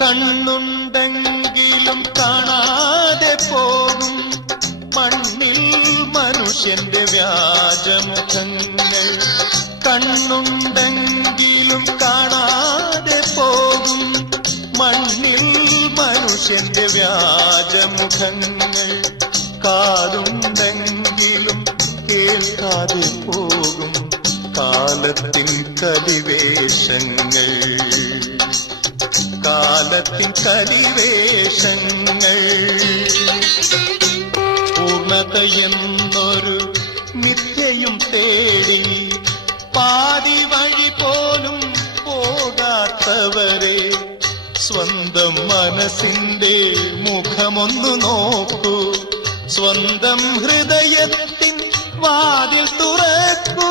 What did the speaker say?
കണ്ണുണ്ടെങ്കിലും കാണാതെ പോകും മണ്ണിൽ മനുഷ്യന്റെ വ്യാജമുഖങ്ങൾ. കണ്ണുണ്ടെങ്കിലും കാണാതെ പോകും മണ്ണിൽ മനുഷ്യന്റെ വ്യാജമുഖങ്ങൾ. കാതുണ്ടെങ്കിലും കേൾക്കാതെ പോകും കാലത്തിൻ കലിവേഷങ്ങൾ. കാലത്തിൻ കലിവേഷങ്ങൾ. പൂർണ്ണതയെന്നൊരു മിഥ്യയും തേടി പാതി വഴി പോലും പോകാത്തവരെ സ്വന്തം മനസ്സിന്റെ മുഖമൊന്നു നോക്കൂ. സ്വന്തം ഹൃദയത്തിൻ വാതിൽ തുറക്കൂ.